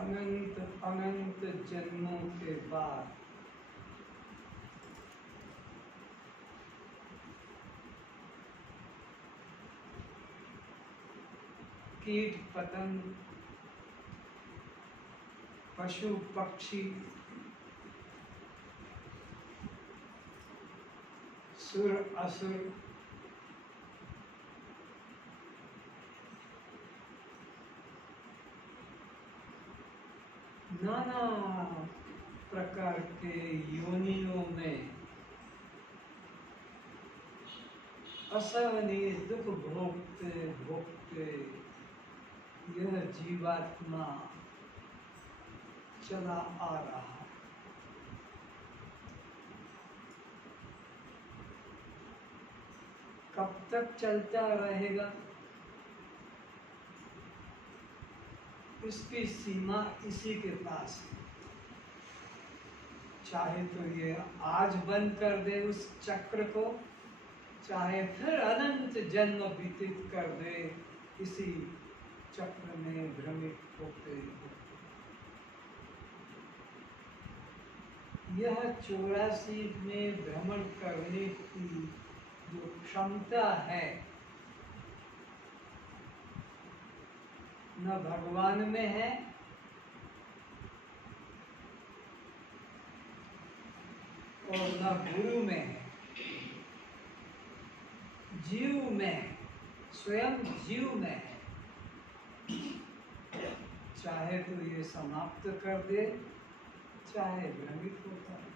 अनंत अनंत जन्मों के बाद कीट पतंग, पशु पक्षी, सुर असुर, नाना प्रकार के योनियों में असहनीय दुख भोगते भोगते यह जीवात्मा चला आ रहा है। कब तक चलता रहेगा इसकी सीमा इसी के पास है। चाहे तो ये आज बंद कर दे उस चक्र को, चाहे फिर अनंत जन्म व्यतीत कर दे इसी चक्र में भ्रमित होते होते। यह 84 में भ्रमण करने की जो क्षमता है न भगवान में है और न गुरु में है, जीव में है, स्वयं जीव में है। चाहे तो ये समाप्त कर दे, चाहे भ्रमित होता है।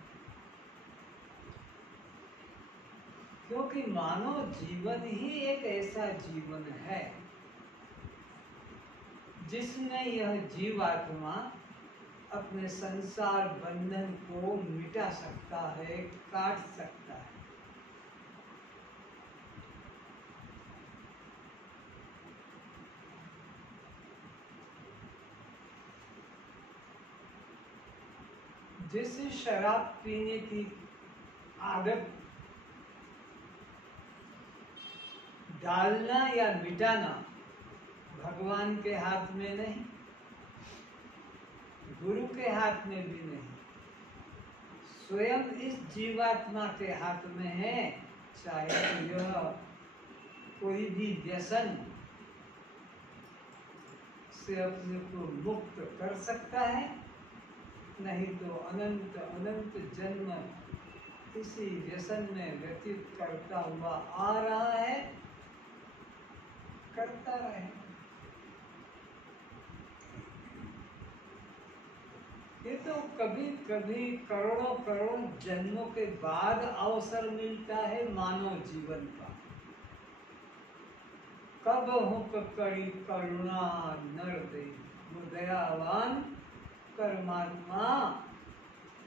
क्योंकि मानव जीवन ही एक ऐसा जीवन है जिसमें यह जीवात्मा अपने संसार बंधन को मिटा सकता है, काट सकता है। जैसे शराब पीने की आदत डालना या मिटाना भगवान के हाथ में नहीं, गुरु के हाथ में भी नहीं, स्वयं इस जीवात्मा के हाथ में है। चाहे यह कोई भी व्यसन से अपने को मुक्त कर सकता है, नहीं तो अनंत अनंत जन्म इसी व्यसन में व्यतीत करता हुआ आ रहा है, करता रहे। ये तो कभी कभी करोड़ों करोड़ जन्मों के बाद अवसर मिलता है मानव जीवन का। कब हुक करी करुणा नर दे, वो दयावान परमात्मा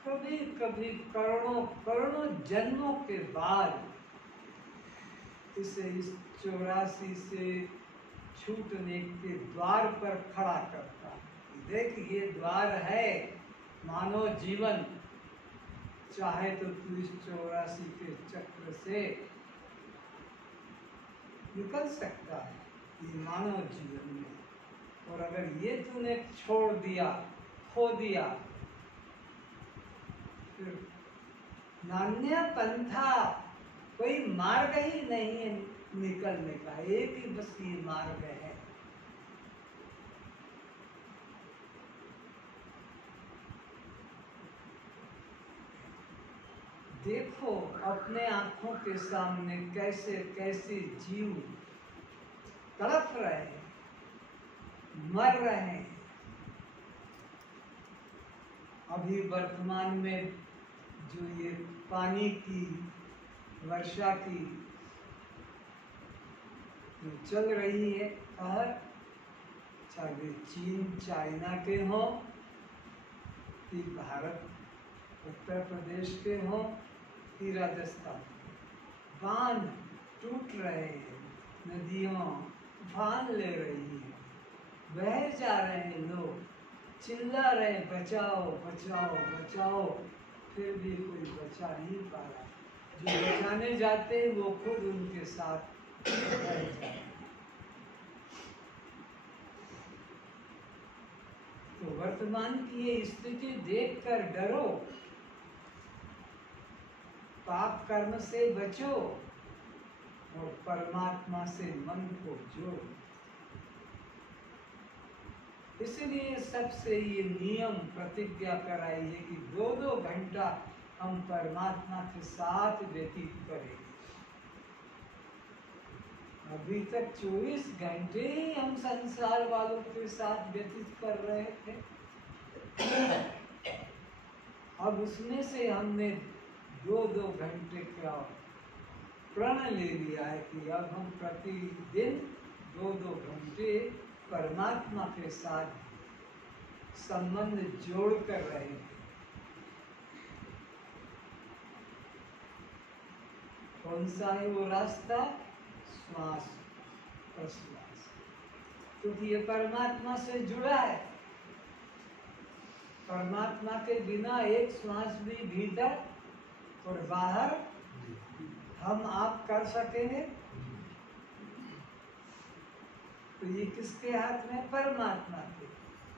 कभी कभी करोड़ों करोड़ों जन्मों के बाद इसे इस 84 से छूटने के द्वार पर खड़ा करता है। देख ये द्वार है मानव जीवन, चाहे तो तू इस 84 के चक्र से निकल सकता है ये मानव जीवन में। और अगर ये तूने छोड़ दिया, खो दिया, फिर नान्य पंथा, कोई मार्ग ही नहीं है निकलने का, एक ही बस ये मार्ग है। देखो अपने आंखों के सामने कैसे कैसे जीव तड़प रहे हैं, मर रहे हैं। अभी वर्तमान में जो ये पानी की वर्षा की जो चल रही है कहर, चाहे चीन चाइना के हों कि भारत उत्तर प्रदेश के हों कि राजस्थान, बांध टूट रहे हैं, नदियाँ उफान ले रही हैं, बह जा रहे हैं, लोग चिल्ला रहे हैं बचाओ बचाओ बचाओ, फिर भी कोई बचा नहीं पा रहा। जो बचाने जाते हैं वो खुद उनके साथ रह जाते हैं। तो वर्तमान की ये स्थिति देखकर डरो, पाप कर्म से बचो और परमात्मा से मन को जोड़ो। इसलिए सबसे ये नियम प्रतिज्ञा कराई है कि 2-2 घंटा हम परमात्मा के साथ व्यतीत करेंगे। अभी तक 24 घंटे ही हम संसार वालों के साथ व्यतीत कर रहे थे। अब उसमें से हमने 2-2 घंटे का प्रण ले लिया है कि अब हम प्रतिदिन 2-2 घंटे परमात्मा के साथ संबंध जोड़ कर रहेंगे। कौन सा है वो रास्ता? श्वास प्रश्वास, क्योंकि ये परमात्मा से जुड़ा है। परमात्मा के बिना एक श्वास भी भीतर और बाहर हम आप कर सकेंगे? तो ये किसके हाथ में? परमात्मा के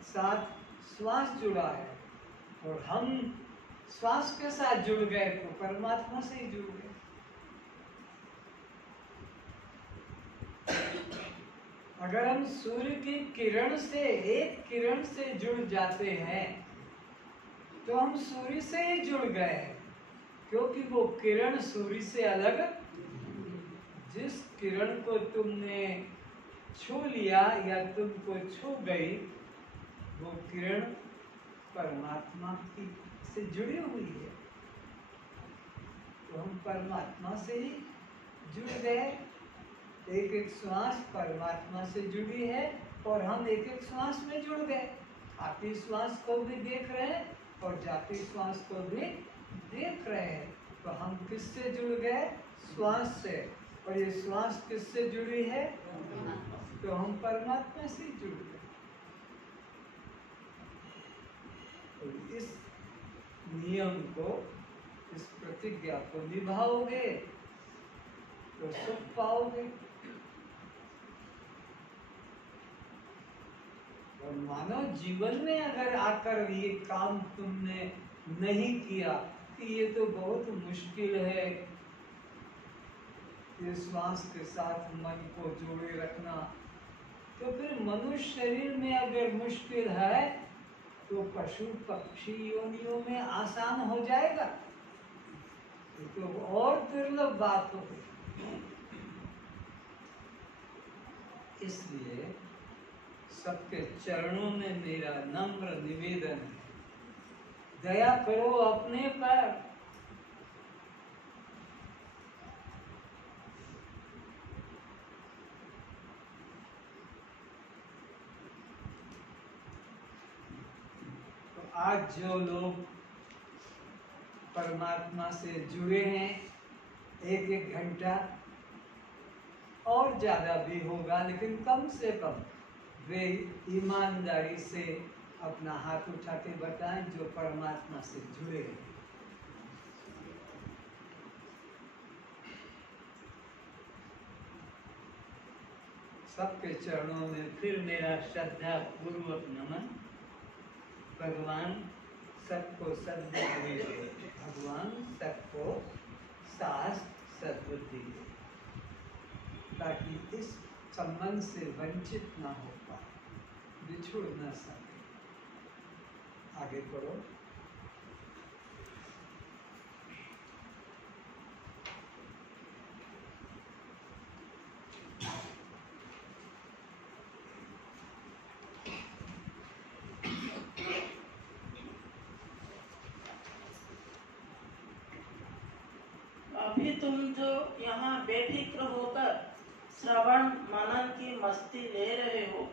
साथ श्वास जुड़ा है और हम श्वास के साथ जुड़ गए तो परमात्मा से ही जुड़ गए। अगर हम सूर्य की किरण से, एक किरण से जुड़ जाते हैं तो हम सूर्य से ही जुड़ गए हैं, क्योंकि वो किरण सूर्य से अलग, जिस किरण को तुमने छू लिया या तुमको छू गई, वो किरण परमात्मा की से जुड़ी हुई है। तो हम परमात्मा से ही जुड़ गए। एक एक श्वास परमात्मा से जुड़ी है और हम एक एक श्वास में जुड़ गए। आती श्वास को भी देख रहे हैं और जाती श्वास को भी देख रहे हैं। तो हम किससे जुड़ गए? श्वास से। और ये श्वास किससे जुड़ी है? तो हम परमात्मा से जुड़ गए। तो इस नियम को, इस प्रतिज्ञा को निभाओगे तो सुख पाओगे। और मानव जीवन में अगर आकर ये काम तुमने नहीं किया कि ये तो बहुत मुश्किल है, ये श्वास के साथ मन को जोड़े रखना, तो फिर मनुष्य शरीर में अगर मुश्किल है तो पशु पक्षी योनियों में आसान हो जाएगा। तो और दुर्लभ बात हो। इसलिए सबके चरणों में मेरा नम्र निवेदन है, दया करो अपने पर। तो आज जो लोग परमात्मा से जुड़े हैं, एक एक घंटा और ज्यादा भी होगा, लेकिन कम से कम वे ईमानदारी से अपना हाथ उठा के बताएं जो परमात्मा से जुड़े हैं। सबके चरणों में फिर मेरा श्रद्धा पूर्वक नमन। भगवान सबको सद्बुद्धि दे, भगवान सबको साहस सद्बुद्धि दे, ताकि इस संबंध से वंचित ना हो पाए, बिछुड़ न सके। आगे पढ़ो। अभी तुम जो यहाँ बेफिक्र होकर श्रवण मनन की मस्ती ले रहे हो,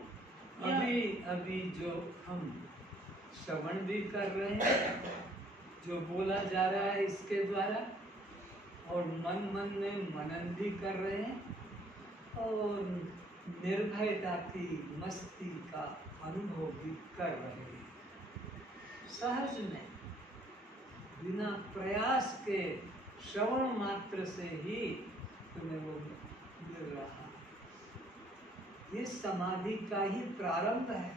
अभी जो हम श्रवण भी कर रहे हैं, जो बोला जा रहा है इसके द्वारा, और मन मन में मनन भी कर रहे हैं और निर्भयता की मस्ती का अनुभव भी कर रहे हैं। सहज में बिना प्रयास के श्रवण मात्र से ही तुम्हें वो मिल रहा है। ये समाधि का ही प्रारंभ है।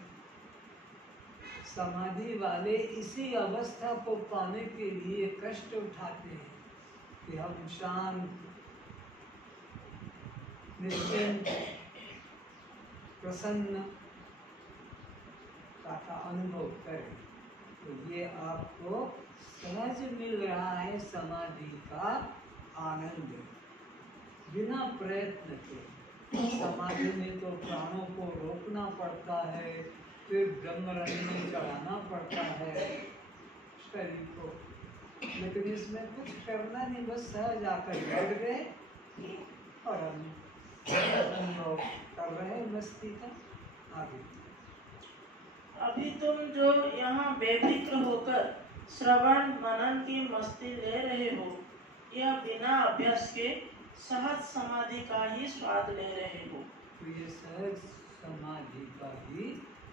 समाधि वाले इसी अवस्था को पाने के लिए कष्ट उठाते हैं कि हम शांत, निश्चिंत, प्रसन्न का अनुभव करें। तो ये आपको सहज मिल रहा है समाधि का आनंद, बिना प्रयत्न के। समाधि में तो प्राणों को रोकना पड़ता है, फिर ब्रह्मरंग में चढ़ाना पड़ता है शरीर को, लेकिन इसमें कुछ करना नहीं, बस सहज आकर बैठ गए और हम अनुभव कर रहे हैं मस्ती का। आगे अभी तुम जो यहाँ बेफिक्र होकर श्रवण मनन की मस्ती ले रहे हो, यह बिना अभ्यास के सहज समाधि का ही स्वाद ले रहे हो। तो ये सहज समाधि का ही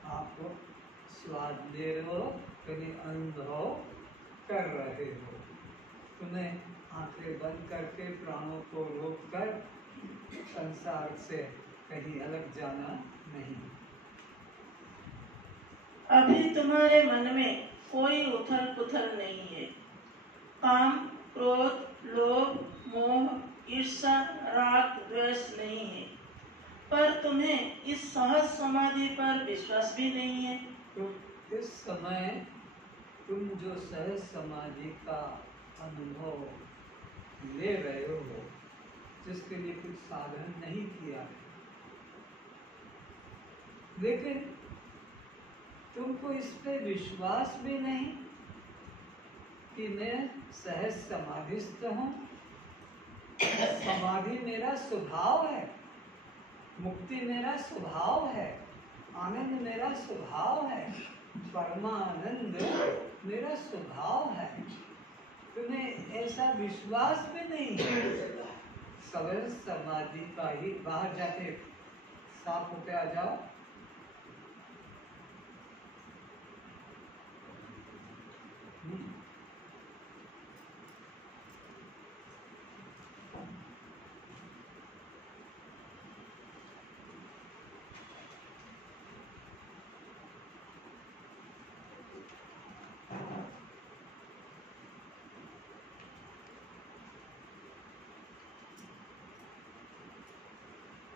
आप स्वाद ले रहे हो, कहीं अनुभव कर रहे हो। तुम्हें आंखें बंद करके प्राणों को रोककर संसार से कहीं अलग जाना नहीं। अभी तुम्हारे मन में कोई उथल पुथल नहीं है। काम, क्रोध, लोभ, मोह, ईर्ष्या, राग, द्वेष नहीं है। पर तुम्हें इस सहज समाधि पर विश्वास भी नहीं है। तो इस समय तुम जो सहज समाधि का अनुभव ले रहे हो, जिसके लिए कुछ साधन नहीं किया है, लेकिन तुमको इस पे विश्वास भी नहीं कि मैं सहज समाधिस्थ हूँ। समाधि मेरा स्वभाव है, मुक्ति मेरा स्वभाव है, आनंद मेरा स्वभाव है, परमानंद मेरा स्वभाव है। तुम्हें ऐसा विश्वास भी नहीं है। सहज समाधि का ही, बाहर जाके साफ होके आ जाओ।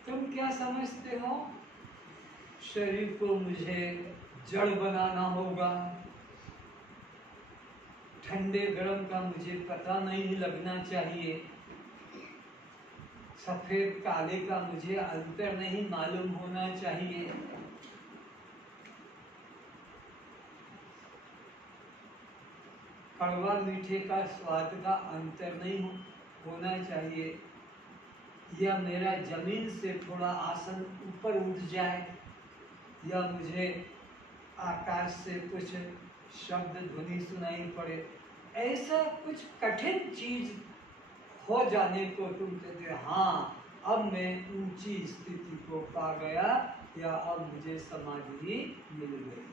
तुम क्या समझते हो? शरीर को मुझे जड़ बनाना होगा, ठंडे गरम का मुझे पता नहीं लगना चाहिए, सफेद काले का मुझे अंतर नहीं मालूम होना चाहिए। कड़वा मीठे का स्वाद का अंतर नहीं होना चाहिए, या मेरा जमीन से थोड़ा आसन ऊपर उठ जाए, या मुझे आकाश से कुछ शब्द ध्वनि सुनाई पड़े। ऐसा कुछ कठिन चीज हो जाने को तुम कहते हाँ, अब मैं ऊंची स्थिति को पा गया, या अब मुझे समाधि मिल गई।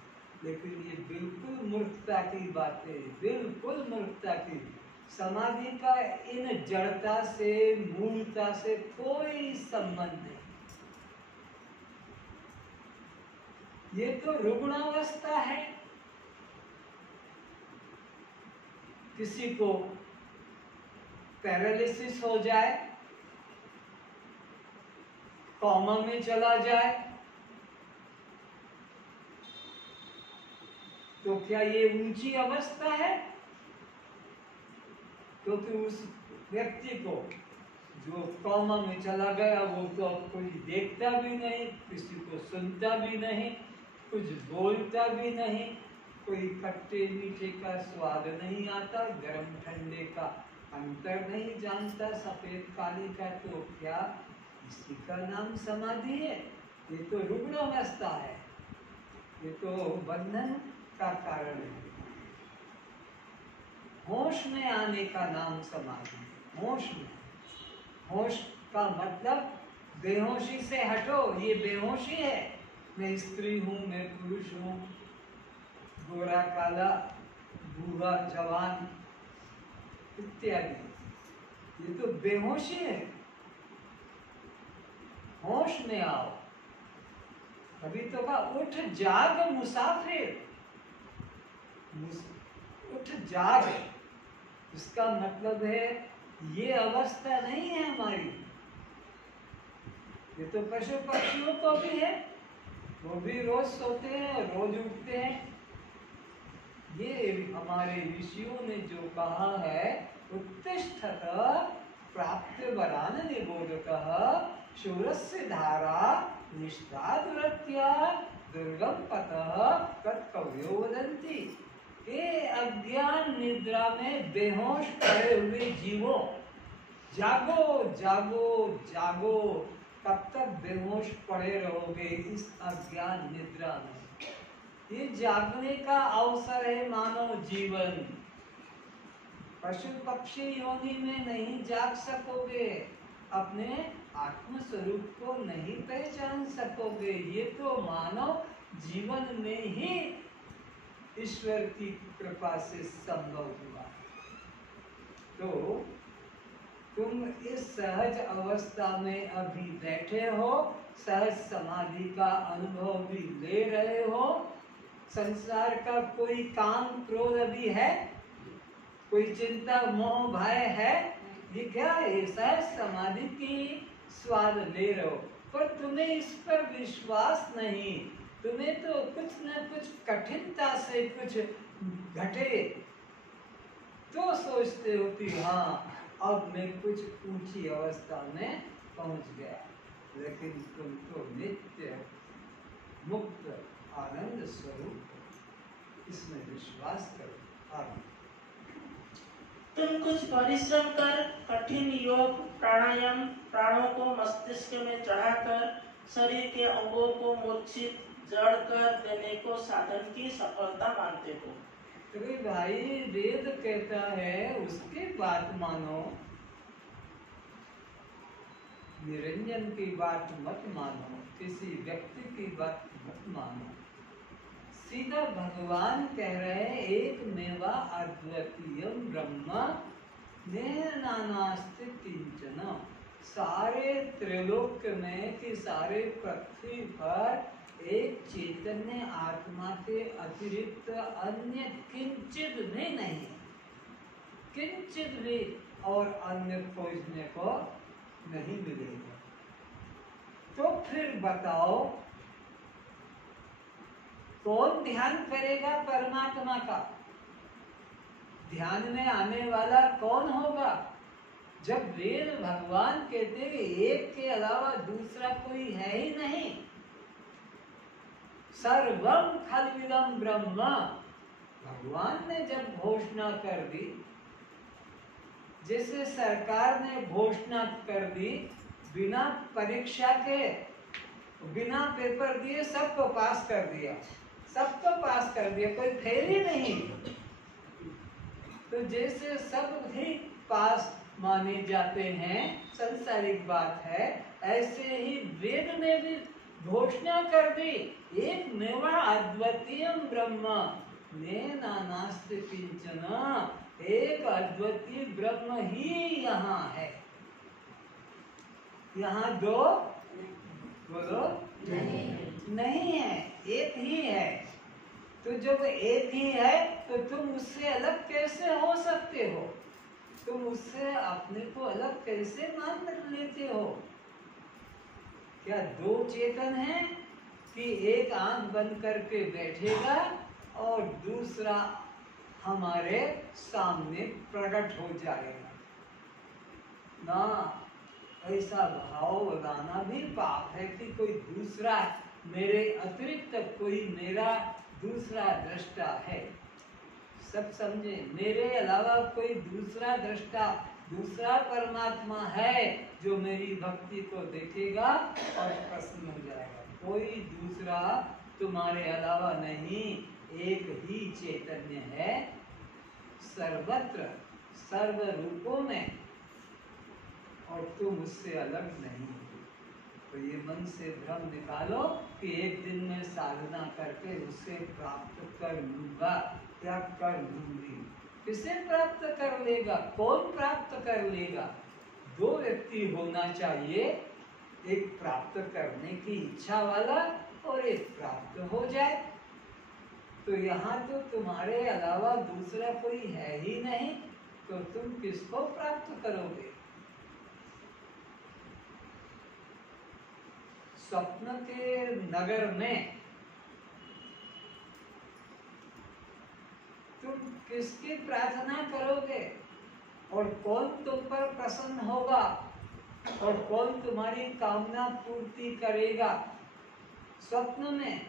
लेकिन ये बिल्कुल मूर्खता की बातें, बिल्कुल मूर्खता की। समाधि का इन जड़ता से, मूलता से कोई संबंध नहीं। ये तो रुग्णावस्था है। किसी को पैरालिसिस हो जाए, कोमा में चला जाए, तो क्या ये ऊंची अवस्था है? क्योंकि उस व्यक्ति को जो कोमा में चला गया, वो तो कोई देखता भी नहीं, किसी को सुनता भी नहीं, कुछ बोलता भी नहीं, कोई खट्टे मीठे का स्वाद नहीं आता, गर्म ठंडे का अंतर नहीं जानता, सफेद काली का। तो क्या इसी का नाम समाधि है? ये तो रुग्ण अवस्था है, ये तो बंधन का कारण है। होश में आने का नाम समाधि है। होश में। होश का मतलब बेहोशी से हटो, ये बेहोशी है। मैं स्त्री हूँ, मैं पुरुष हूँ, गोरा काला, बूढ़ा जवान इत्यादि, ये तो बेहोशी है। होश में आओ। अभी तो कहा उठ जाग मुसाफिर, उठ जाग, इसका मतलब है ये अवस्था नहीं है हमारी। ये तो पशु पक्षियों को भी है, वो भी रोज सोते हैं, रोज उठते हैं। ये हमारे ऋषियों ने जो कहा है, उत्तिष्ठत प्राप्त वरान निबोधतः शूरस्य धारा निष्ठा दुरत्या दुर्गम पतः तत्कव्यो वदन्ति। ये अज्ञान निद्रा में बेहोश पड़े हुए जीवों, जागो जागो जागो, कब तक बेहोश पड़े रहोगे इस अज्ञान निद्रा में। ये जागने का अवसर है मानव जीवन। पशु पक्षी योनि में नहीं जाग सकोगे, अपने आत्म स्वरूप को नहीं पहचान सकोगे। ये तो मानव जीवन में ही ईश्वर की कृपा से संभव हुआ। तो तुम इस सहज अवस्था में अभी बैठे हो, सहज समाधि का अनुभव भी ले रहे हो। संसार का कोई काम क्रोध अभी है, कोई चिंता मोह भय है, ये क्या है? सहज समाधि की स्वाद ले रहे हो, पर तुम्हें इस पर विश्वास नहीं। तुम्हें तो कुछ न कुछ कठिनता से कुछ घटे तो सोचते हो कि हाँ अब मैं कुछ ऊंची अवस्था में पहुंच गया, लेकिन तुम तो नित्य मुक्त आनंद स्वरूप, इसमें विश्वास करो। आगे तुम कुछ परिश्रम कर कठिन योग प्राणायाम, प्राणों को मस्तिष्क में चढ़ाकर शरीर के अंगों को मूर्छित जड़ कर देने को साधन की सफलता मानते हो। तो भाई वेद कहता है उसके बात मानो, निरंजन की बात मत मानो, किसी व्यक्ति की बात मत मानो। सीधा भगवान कह रहे हैं एक मेवा अद्वितीय ब्रह्म नानास्ति किंचन। सारे त्रिलोक में कि सारे पृथ्वी पर एक चैतन्य आत्मा के अतिरिक्त अन्य किंचित भी नहीं, किंचित भी और अन्य खोजने को नहीं मिलेगा। तो फिर बताओ कौन ध्यान करेगा परमात्मा का? ध्यान में आने वाला कौन होगा? जब वेद भगवान कहते हैं एक के अलावा दूसरा कोई है ही नहीं, सर्वम खल्विदं ब्रह्म, भगवान ने जब घोषणा कर दी, जैसे सरकार ने घोषणा कर दी बिना परीक्षा के, बिना पेपर दिए सबको पास कर दिया, सबको पास कर दिया, कोई फेल ही नहीं। तो जैसे सब ही पास माने जाते हैं, संसारिक बात है, ऐसे ही वेद ने भी घोषणा कर दी एक मेवा अद्वितीय ब्रह्म ने नानास्ति किंचन, एक अद्वितीय ब्रह्म ही यहाँ है। यहाँ दो बोलो नहीं है, एक ही है। तो जब एक ही है तो तुम उससे अलग कैसे हो सकते हो? तुम उससे अपने को अलग कैसे मान लेते हो? क्या दो चेतन है कि एक आंख बंद करके बैठेगा और दूसरा हमारे सामने प्रकट हो जाएगा? ना, ऐसा भाव लाना भी पाप है कि कोई दूसरा मेरे अतिरिक्त कोई मेरा दूसरा दृष्टा है। सब समझे, मेरे अलावा कोई दूसरा दृष्टा, दूसरा परमात्मा है जो मेरी भक्ति को देखेगा और प्रसन्न हो जाएगा। कोई दूसरा तुम्हारे अलावा नहीं, एक ही चैतन्य है, सर्वत्र सर्व रूपों में और तुम उससे अलग नहीं हो। तो ये मन से भ्रम निकालो कि एक दिन में साधना करके उसे प्राप्त कर लूंगा या कर लूंगी। किसे प्राप्त कर लेगा? कौन प्राप्त कर लेगा? दो व्यक्ति होना चाहिए, एक प्राप्त करने की इच्छा वाला और एक प्राप्त हो जाए। तो यहाँ तो तुम्हारे अलावा दूसरा कोई है ही नहीं, तो तुम किसको प्राप्त करोगे? स्वप्न के नगर में तुम किसकी प्रार्थना करोगे? और कौन तुम पर प्रसन्न होगा? और कौन तुम्हारी कामना पूर्ति करेगा? स्वप्न में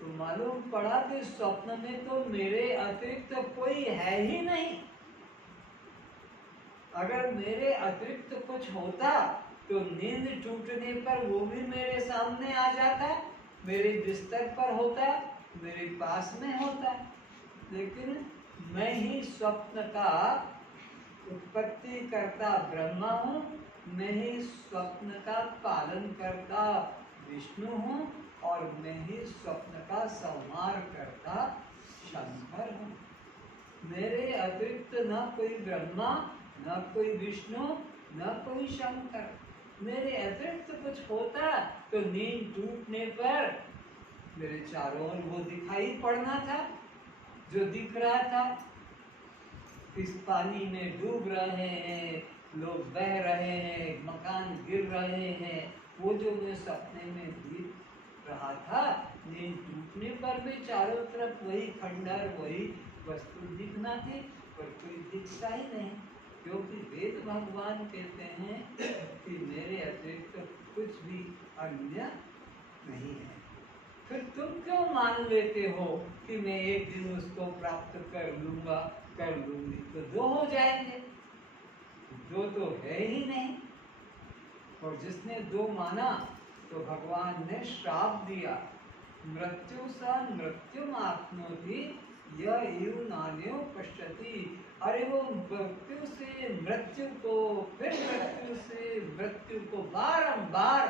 तो मालूम पड़ा कि स्वप्न में तो मेरे अतिरिक्त कोई है ही नहीं। अगर मेरे अतिरिक्त कुछ होता तो नींद टूटने पर वो भी मेरे सामने आ जाता, मेरे बिस्तर पर होता, मेरे पास में होता। लेकिन मैं ही स्वप्न का उत्पत्ति करता ब्रह्मा हूँ, मैं ही स्वप्न का पालन करता विष्णु हूँ, और मैं ही स्वप्न का संहार करता शंकर हूँ। मेरे अतिरिक्त न कोई ब्रह्मा, न कोई विष्णु, न कोई शंकर। मेरे अतिरिक्त कुछ होता तो नींद टूटने पर मेरे चारों ओर वो दिखाई पड़ना था जो दिख रहा था। इस पानी में डूब रहे हैं, लोग बह रहे हैं, मकान गिर रहे हैं, वो जो मैं सपने में दिख रहा था, नींद टूटने पर भी चारों तरफ वही खंडर, वही वस्तु दिखना थी, पर कोई दिखता ही नहीं। क्योंकि वेद भगवान कहते हैं कि मेरे अतिरिक्त कुछ भी अन्य नहीं है। फिर तुम क्यों मान लेते हो कि मैं एक दिन उसको प्राप्त कर लूंगा, कर लूंगी? तो दो हो जाएंगे, दो तो है ही नहीं। और जिसने दो माना तो भगवान ने श्राप दिया, मृत्यु सा मृत्युम आप्नोति यह इव नान्यो पश्यति। अरे वो मृत्यु से मृत्यु को, फिर मृत्यु से मृत्यु को बारंबार,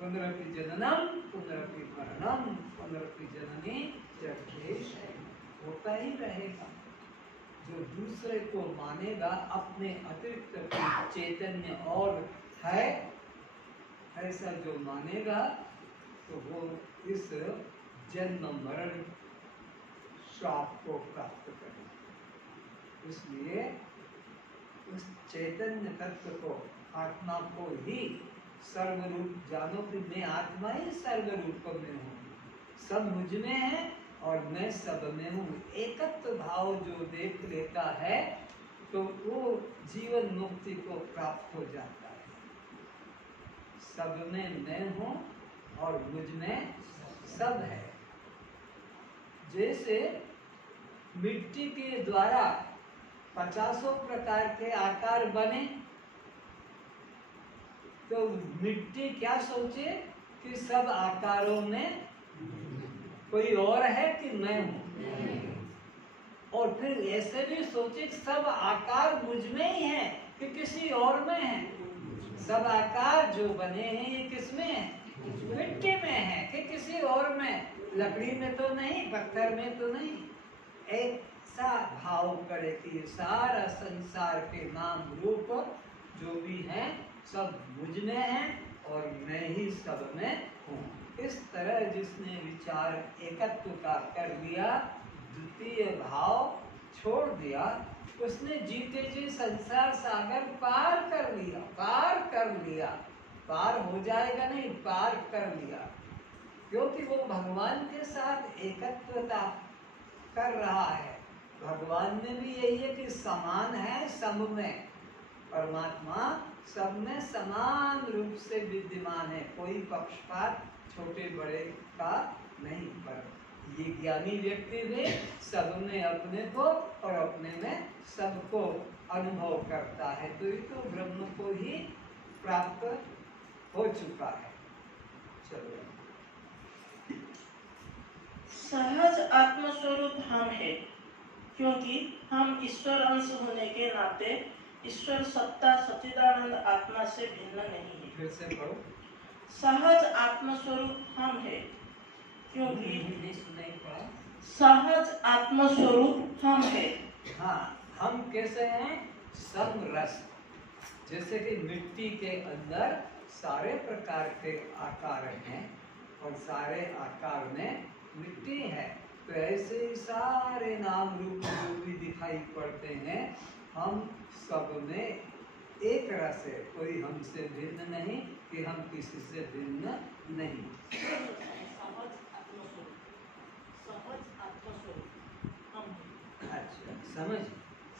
पुनरपि जननम पुनरपि मरणम पुनरपि जननी जगदीश होता ही रहेगा। जो दूसरे को मानेगा, अपने अतिरिक्त चैतन्य और है ऐसा जो मानेगा, तो वो इस जन्म मरण श्राप को प्राप्त करेगा। इसलिए उस चैतन्य तत्व को, आत्मा को ही सर्वरूप जानो कि मैं आत्मा ही सर्वरूप में हूँ, सब मुझ में है और मैं सब में हूँ। एकत्व भाव जो देख लेता है तो वो जीवन मुक्ति को प्राप्त हो जाता है। सब में मैं हूँ और मुझ में सब है। जैसे मिट्टी के द्वारा 50 प्रकार के आकार बने, तो मिट्टी क्या सोचे कि सब आकारों में कोई और है कि मैं हूं, और फिर ऐसे भी सोचे सब आकार मुझ में ही है कि किसी और में है। सब आकार जो बने हैं ये किसमें है? मिट्टी में है कि किसी और में? लकड़ी में तो नहीं, पत्थर में तो नहीं। ऐसा भाव करे कि सारा संसार के नाम रूप जो भी है सब मुझ में है और मैं ही सब में हूँ। इस तरह जिसने विचार एकत्व का कर लिया, द्वितीय भाव छोड़ दिया, उसने जीते जी संसार सागर पार कर लिया। पार कर लिया, पार हो जाएगा नहीं, पार कर लिया। क्योंकि वो भगवान के साथ एकत्वता कर रहा है। भगवान में भी यही है कि समान है सब में, परमात्मा सब में समान रूप से विद्यमान है, कोई पक्षपात छोटे बड़े का नहीं। पर ये ज्ञानी व्यक्ति भी सब में अपने को और अपने में सबको अनुभव करता है, तो ये तो ब्रह्म को ही प्राप्त हो चुका है। चलो, सहज आत्मस्वरूप हम है, क्योंकि हम ईश्वर अंश होने के नाते ईश्वर सत्ता सच्चिदानंद आत्मा से भिन्न नहीं है। फिर से पढ़ो। सहज आत्मस्वरूप हम है, क्योंकि हिंदी सुनाई पड़ा। सहज आत्मस्वरूप हम है। हाँ, हम कैसे हैं? समरस। जैसे कि मिट्टी के अंदर सारे प्रकार के आकार हैं और सारे आकार में मिट्टी है, तो ऐसे ही सारे नाम रूप जो भी दिखाई पड़ते हैं, हम सब में एक रस है, कोई हमसे भिन्न नहीं कि हम किसी से भिन्न नहीं। अच्छा, समझ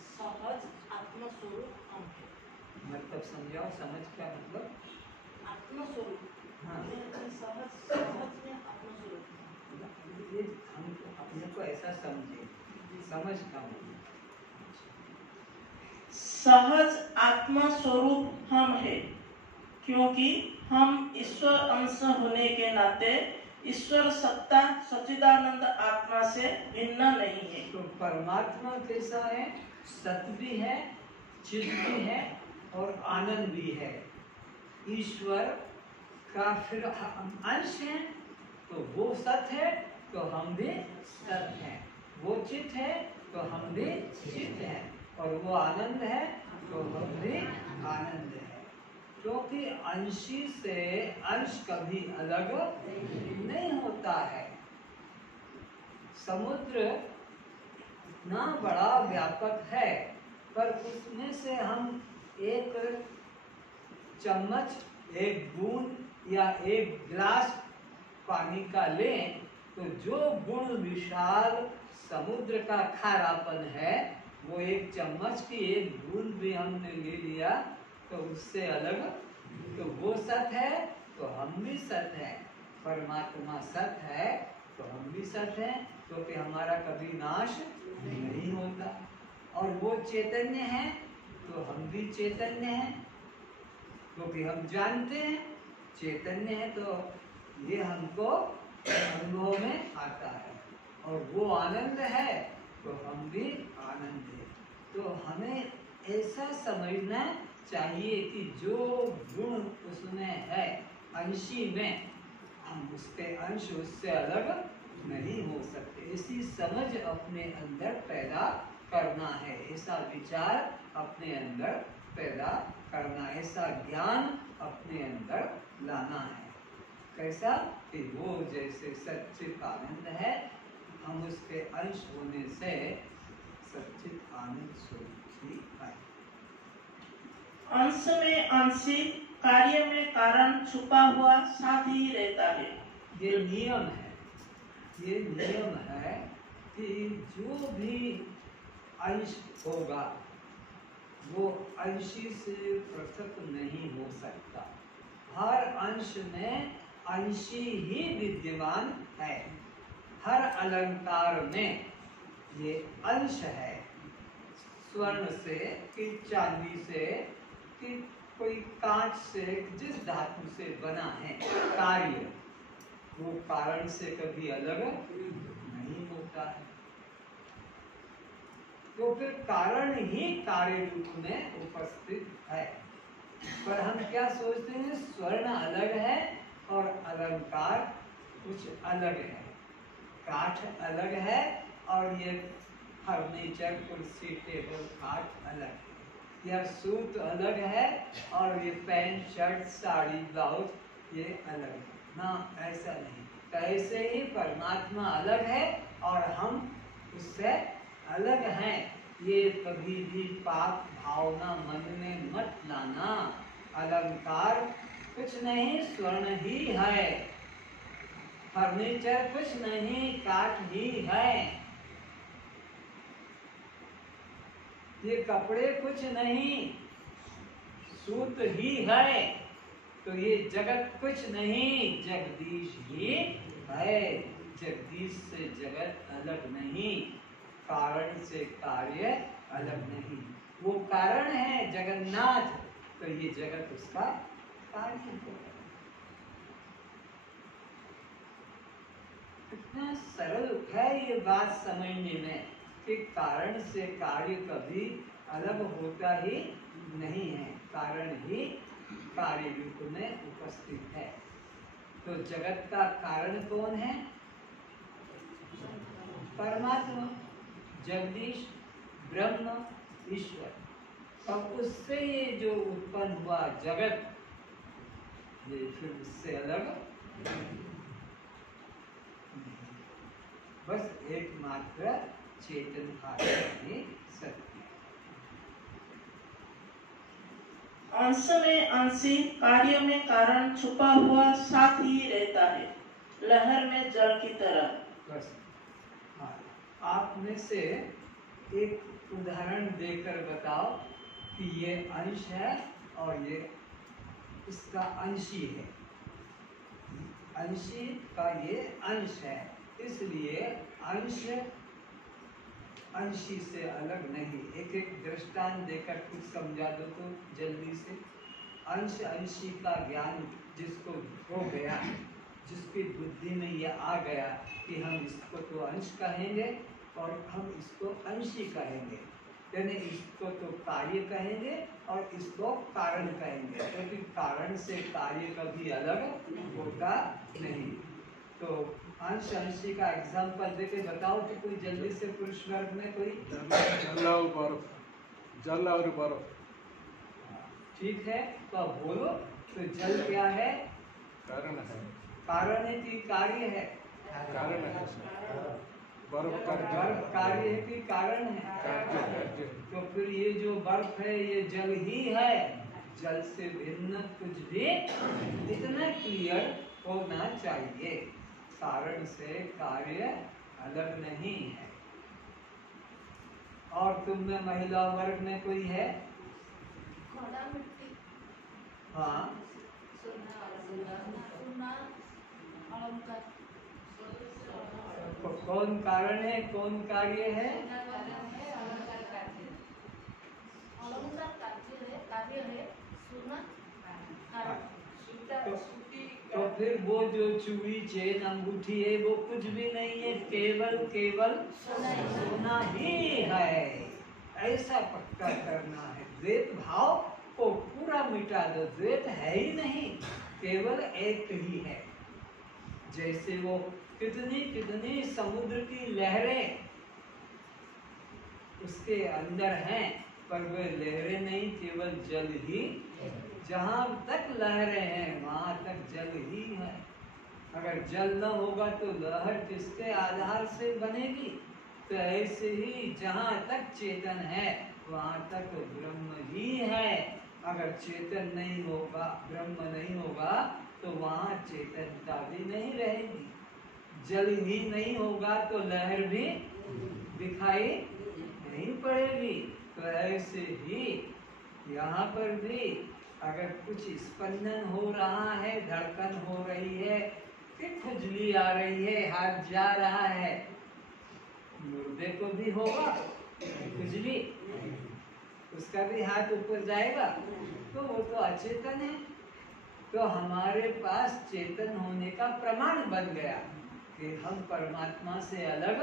सहज आत्मस्वरूप हम है। मतलब समझाओ, समझ क्या मतलब? आत्मस्वरूप। हाँ, सहज में आत्मस्वरूप। ये हम अपने को ऐसा समझे, समझ का मतलब सहज आत्मस्वरूप हम है, क्योंकि हम ईश्वर अंश होने के नाते ईश्वर सत्ता सच्चिदानंद आत्मा से भिन्न नहीं है। तो परमात्मा कैसा है? सत्य भी है, चित भी है और आनंद भी है। ईश्वर का फिर हम अंश है, तो वो सत्य है तो हम भी सत्य हैं। वो चित है तो हम भी चित हैं, और वो आनंद है तो हम भी आनंद है। क्योंकि अंशी से अंश कभी अलग नहीं होता है। समुद्र ना बड़ा व्यापक है, पर उसमें से हम एक चम्मच, एक बूंद या एक गिलास पानी का लें, तो जो गुण विशाल समुद्र का खारापन है, वो एक चम्मच की एक बूंद भी हमने ले लिया तो उससे अलग, तो वो सत्य है तो हम भी सत्य हैं। परमात्मा सत्य है तो हम भी सत्य हैं, क्योंकि हमारा कभी नाश नहीं होता। और वो चैतन्य है तो हम भी चैतन्य हैं, क्योंकि हम जानते हैं चैतन्य है, तो ये हमको अनुभव में आता है। और वो आनंद है तो हम भी आनंद है। तो हमें ऐसा समझना चाहिए कि जो गुण उसमें है अंशी में, हम उसके अंश उससे अलग नहीं हो सकते। ऐसी समझ अपने अंदर पैदा करना है, ऐसा विचार अपने अंदर पैदा करना, ऐसा ज्ञान अपने अंदर लाना है। कैसा? कि वो जैसे सच्चित आनंद है, हम उसके अंश होने से सच्चित आनंद स्वरूप ही है। अंश में अंशी, कार्य में कारण छुपा हुआ साथ ही रहता है। ये नियम है, ये नियम है कि जो भी अंश होगा वो अंशी से पृथक नहीं हो सकता। हर अंश में अंशी ही विद्यमान है। हर अलंकार में ये अंश है, स्वर्ण से कि चांदी से कि कोई कांच से, जिस धातु से बना है कार्य, वो कारण से कभी अलग नहीं होता है। तो फिर कारण ही कार्य रूप में उपस्थित है। पर हम क्या सोचते हैं? स्वर्ण अलग है और अलंकार कुछ अलग है, काठ अलग है और ये फर्नीचर, कुर्सी, टेबल, खाट अलग है, या सूत अलग है और ये पैंट, शर्ट, साड़ी, ब्लाउज ये अलग है ना। ऐसा नहीं, कैसे ही परमात्मा अलग है और हम उससे अलग हैं। ये कभी भी पाप भावना मन में मत लाना। अलंकार कुछ नहीं, स्वर्ण ही है। फर्नीचर कुछ नहीं, काठ ही है। ये कपड़े कुछ नहीं, सूत ही है। तो ये जगत कुछ नहीं, जगदीश ही है। जगदीश से जगत अलग नहीं, कारण से कार्य अलग नहीं। वो कारण है जगन्नाथ, तो ये जगत उसका कार्य है। कितना सरल है ये बात समझने में कि कारण से कार्य कभी अलग होता ही नहीं है, कारण ही कार्य रूप में उपस्थित है। तो जगत का कारण कौन है? परमात्मा, जगदीश, ब्रह्म, ईश्वर। और उससे ये जो उत्पन्न हुआ जगत, ये फिर उससे अलग बस एकमात्र चेतन कार्य ही सत्य। अंश में अंशी, कार्य में कारण छुपा हुआ साथ ही रहता है, लहर में जल की तरह। बस हाँ, आप में से एक उदाहरण देकर बताओ कि ये अंश है और ये इसका अंशी है। अंशी का ये अंश है, इसलिए अंश अंशी से अलग नहीं। एक एक दृष्टांत देकर कुछ समझा दो तो जल्दी से। अंश अंशी का ज्ञान जिसको हो गया, जिसकी बुद्धि में ये आ गया कि हम इसको तो अंश कहेंगे और हम इसको अंशी कहेंगे, यानी इसको तो कार्य कहेंगे और इसको कारण कहेंगे, क्योंकि कारण से कार्य कभी अलग होता नहीं। तो अंश अंशी का एग्जाम्पल देके बताओ कि कोई जल्दी से पुरुष वर्ग में कोई। जल और बर्फ। ठीक है, तो अब बोलो, तो जल क्या है? कारण है। कारण है कि कार्य है? कारण है। बर्फ कार्य है कि कारण है? कार्य। तो फिर ये जो बर्फ है ये जल ही है, जल से भिन्न कुछ भी। इतना क्लियर होना चाहिए, कारण से कार्य अलग नहीं है। और तुम में महिला वर्ग में कोई है? हाँ, कौन कारण है, कौन कार्य है? तो फिर वो जो चूड़ी चेन अंगूठी है वो कुछ भी नहीं है, केवल केवल सोना ही है। ऐसा पक्का करना है, द्वैत भाव को पूरा मिटा दो। द्वैत है ही नहीं, केवल एक ही है। जैसे वो कितनी कितनी समुद्र की लहरें उसके अंदर हैं, पर वे लहरें नहीं, केवल जल ही। जहां तक लहरें हैं वहां तक जल ही है। अगर जल न होगा तो लहर किसके आधार से बनेगी? तो ऐसे ही जहां तक चेतन है वहां तक ब्रह्म ही है। अगर चेतन नहीं होगा, ब्रह्म नहीं होगा, तो वहां चेतनता भी नहीं रहेगी। जल ही नहीं होगा तो लहर भी दिखाई नहीं पड़ेगी। तो ऐसे ही यहाँ पर भी अगर कुछ स्पंदन हो रहा है, धड़कन हो रही है, कि खुजली आ रही है, हाथ जा रहा है, मुर्दे को भी होगा खुजली, उसका भी हाथ ऊपर जाएगा, तो वो तो अचेतन है। तो हमारे पास चेतन होने का प्रमाण बन गया कि हम परमात्मा से अलग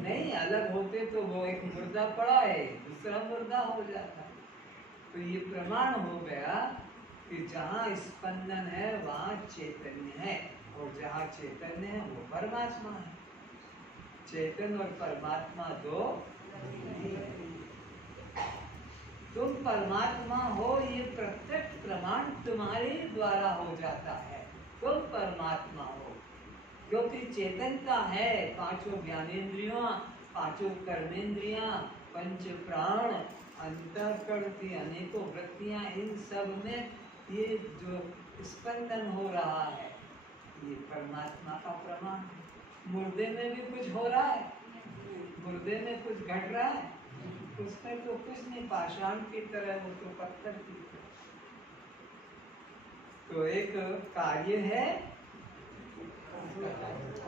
नहीं। अलग होते तो वो एक मुर्दा पड़ा है, दूसरा मुर्दा हो जाता। तो ये प्रमाण हो गया कि जहाँ स्पंदन है वहाँ चैतन्य है, और जहाँ चैतन्य है वो परमात्मा है। चेतन और परमात्मा दो नहीं है। तुम परमात्मा हो ये प्रत्यक्ष प्रमाण तुम्हारे द्वारा हो जाता है। तुम परमात्मा हो क्योंकि चेतनता है। पांचों ज्ञानेंद्रियों, पांचों कर्मेंद्रियां, पंच प्राण, अंतःकरण की अनेकों वृत्तियां, इन सब में ये जो स्पंदन हो रहा है ये परमात्मा का प्रमाण है। मुर्दे में भी कुछ हो रहा है, मुर्दे में कुछ घट रहा है, उसमें तो कुछ नहीं, पाषाण की तरह, वो तो पत्थर की तरह। तो एक कार्य है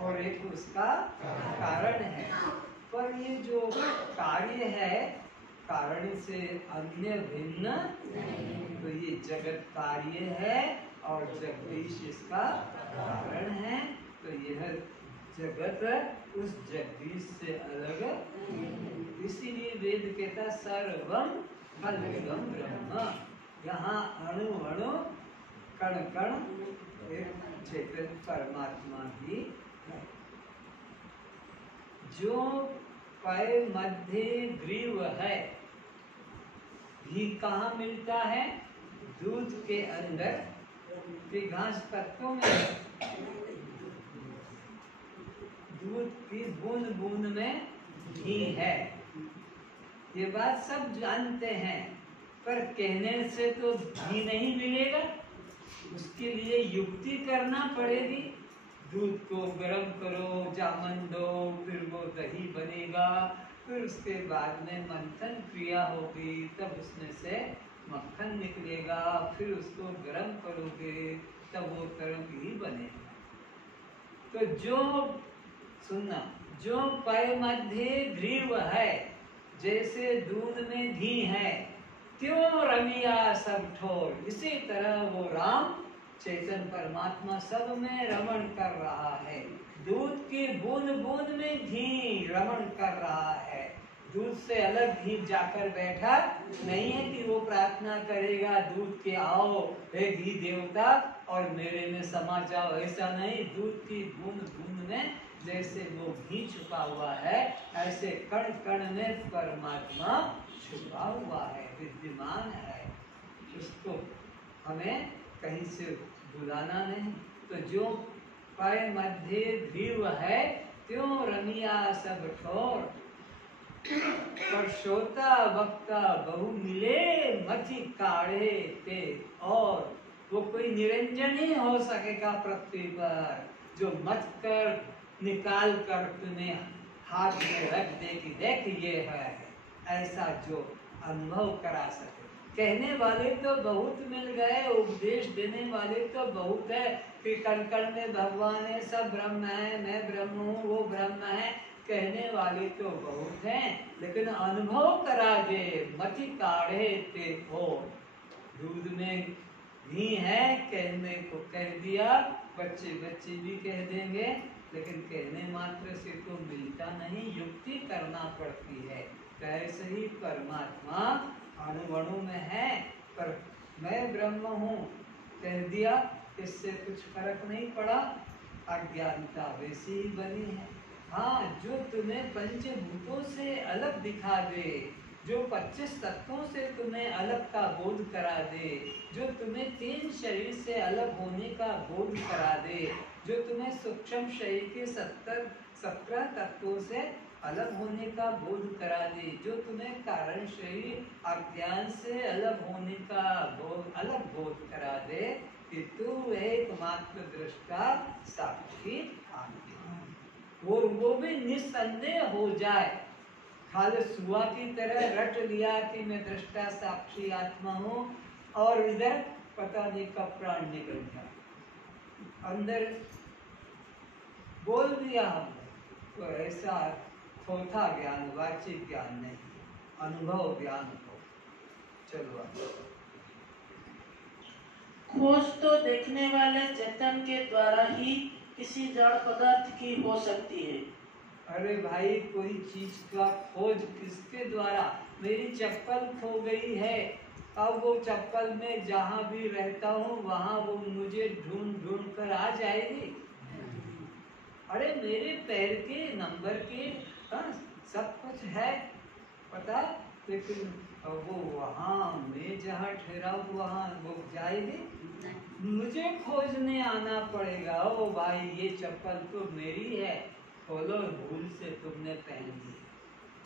और एक उसका कारण है। पर ये जो कार्य है कारण से अन्य भिन्न, तो ये जगत कार्य है और जगदीश इसका कारण है। तो यह जगत उस जगदीश से अलग। इसीलिए वेद कहता सर्वम खल्विदं ब्रह्म। यहाँ अणु अणु कण कण एक चेतन परमात्मा ही है। जो पय मध्य ग्रीव है, घी कहाँ मिलता है? दूध के अंदर के घास पत्तों में, दूध की बूंद बूंद में घी है। ये बात सब जानते हैं, पर कहने से तो घी नहीं मिलेगा, उसके लिए युक्ति करना पड़ेगी। दूध को गर्म करो, जामन दो, फिर वो दही बनेगा, फिर उसके बाद में मंथन क्रिया होगी, तब उसमें से मक्खन निकलेगा, फिर उसको गर्म करोगे तब वो तरह घी बनेगा। तो जो सुनना, जो पय मध्य ग्रीव है, जैसे दूध में घी है, त्यों रमिया सब ठोर, इसी तरह वो राम चैतन्य परमात्मा सब में रमण कर रहा है। दूध की बूंद बूंद में घी रमण कर रहा है। दूध से अलग घी जाकर बैठा नहीं है कि वो प्रार्थना करेगा दूध के आओ हे घी देवता और मेरे में समा जाओ, ऐसा नहीं। दूध की बूंद बूंद में जैसे वो घी छुपा हुआ है, ऐसे कण कण में परमात्मा छुपा हुआ है, विद्यमान है। उसको हमें कहीं से बुलाना नहीं। तो जो पय मध्य ग्रीव है, त्यों रमिया सब ठोर, पर श्रोता वक्ता बहु मिले, मति काढ़े ते और। वो कोई निरंजन ही हो सकेगा पृथ्वी पर, जो मत कर निकाल कर तुम्हें हाथ में रख दे कि देख ये है, ऐसा जो अनुभव करा सके। कहने वाले तो बहुत मिल गए, उपदेश देने वाले तो बहुत है कि कण कण में भगवान है, सब ब्रह्म है, मैं ब्रह्म हूँ, वो ब्रह्म है। कहने वाले तो बहुत हैं, लेकिन अनुभव करा दे मति काढ़े ते हो। दूध में घी है, कहने को कह दिया, बच्चे बच्चे भी कह देंगे, लेकिन कहने मात्र से तो मिलता नहीं, युक्ति करना पड़ती है। ऐसे ही परमात्मा अणु अणु में है, पर मैं ब्रह्म हूँ कह दिया, इससे कुछ फर्क नहीं पड़ा, अज्ञानता वैसी ही बनी है। हाँ, जो तुम्हें पंचभूतों से अलग दिखा दे, जो 25 तत्वों से तुम्हें अलग का बोध करा दे, जो तुम्हें 3 शरीर से अलग होने का बोध करा दे, जो तुम्हें सूक्ष्म शरीर के 17 तत्वों से अलग होने का बोध करा दे, जो तुम्हें कारण शरीर अज्ञान से अलग होने का अलग बोध करा दे कि तू एकमात्र दृष्टा साक्षी आत्मा। और वो भी निस्संदेह हो जाए, खाली सुआ की तरह रट लिया कि मैं दृष्टा साक्षी आत्मा हूँ, और इधर पता नहीं कब प्राण निकल गया, अंदर बोल दिया हमने। तो ऐसा थोथा ज्ञान, वाचिक ज्ञान नहीं, अनुभव ज्ञान हो। चलो खोज तो देखने वाले चेतन के द्वारा ही किसी जड़ पदार्थ की हो सकती है। अरे भाई, कोई चीज का खोज किसके द्वारा? मेरी चप्पल खो गई है, अब वो चप्पल में जहाँ भी रहता हूँ वहाँ वो मुझे ढूंढ ढूंढ कर आ जाएगी। अरे मेरे पैर के नंबर के सब कुछ है पता, लेकिन वो वहाँ मैं जहाँ ठहरा हूँ वहाँ वो जाएगी, मुझे खोजने आना पड़ेगा। ओ भाई, ये चप्पल तो मेरी है, खोलो, भूल से तुमने पहन ली।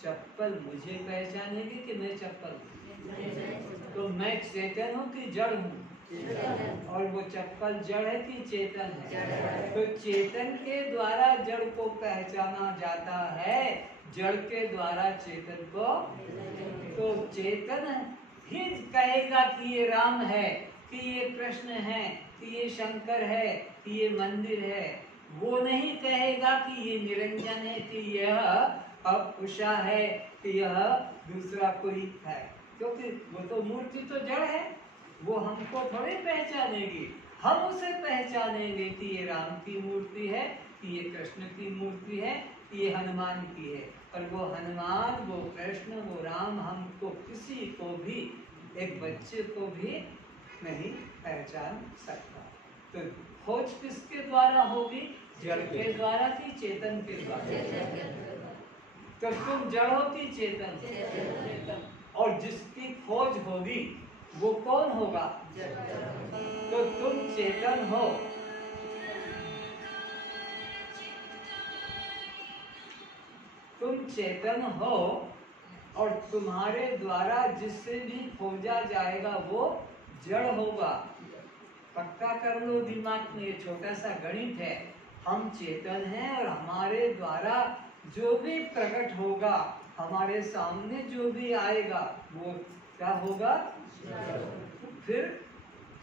चप्पल मुझे पहचानेगी कि मैं चप्पल? तो मैं चेतन हूँ कि जड़ हूँ? और वो चप्पल जड़ है कि चेतन है? तो चेतन के द्वारा जड़ को पहचाना जाता है, जड़ के द्वारा चेतन को। तो चेतन ही कहेगा कि ये राम है, कि ये कृष्ण है, कि ये शंकर है, कि ये मंदिर है। वो नहीं कहेगा कि ये निरंजन है, कि यह उषा है, कि यह दूसरा कोई है, क्योंकि वो तो मूर्ति तो जड़ है, वो हमको थोड़ी पहचानेगी। हम उसे पहचानेंगे कि ये राम की मूर्ति है, कि ये कृष्ण की मूर्ति है, ये हनुमान की है। और वो हनुमान, वो कृष्ण, वो राम हमको किसी को भी, एक बच्चे को भी नहीं पहचान सकता। तो खोज किसके द्वारा होगी? जड़ के द्वारा कि चेतन के द्वारा? तो तुम जड़ हो कि चेतन? और जिसकी खोज होगी वो कौन होगा? तो तुम चेतन हो। तुम चेतन हो और तुम्हारे द्वारा जिससे भी खोजा जाएगा वो जड़ होगा। पक्का कर लो दिमाग में, ये छोटा सा गणित है। हम चेतन हैं और हमारे द्वारा जो भी प्रकट होगा, हमारे सामने जो भी आएगा वो क्या होगा? फिर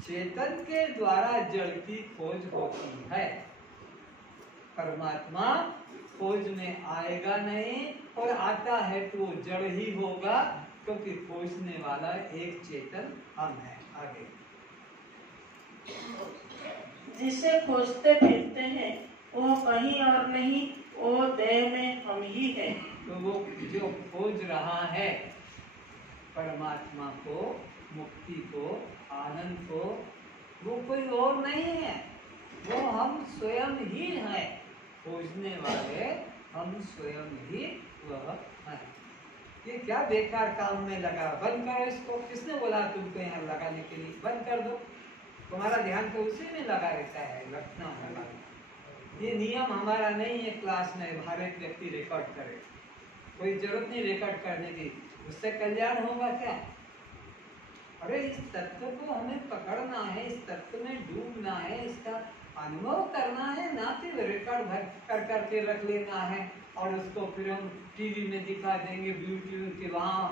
चेतन के द्वारा जड़ की खोज होती है। परमात्मा खोज में आएगा नहीं, और आता है तो जड़ ही होगा, क्योंकि खोजने वाला एक चेतन हम है। आगे, जिसे खोजते फिरते हैं वो कहीं और नहीं, वो देह में हम ही है। तो वो जो खोज रहा है परमात्मा को, मुक्ति को, आनंद को, वो कोई और नहीं है, वो हम स्वयं ही हैं। खोजने वाले हम स्वयं ही वह हैं। ये क्या बेकार काम में लगा? बंद करो इसको। किसने बोला तुमको यहाँ लगाने के लिए? बंद कर दो। तुम्हारा ध्यान तो उसी में लगा रहता है, रखना होगा। ये नियम हमारा नहीं है क्लास में हर एक व्यक्ति रिकॉर्ड करे। कोई जरूरत नहीं रिकॉर्ड करने की, उससे कल्याण होगा क्या? अरे इस तत्व को हमें पकड़ना है, इस तत्व में डूबना है, इसका अनुभव करना है, ना कि रिकॉर्ड भर कर करके रख लेना है और उसको फिर हम टीवी में दिखा देंगे, यूट्यूब के वहाँ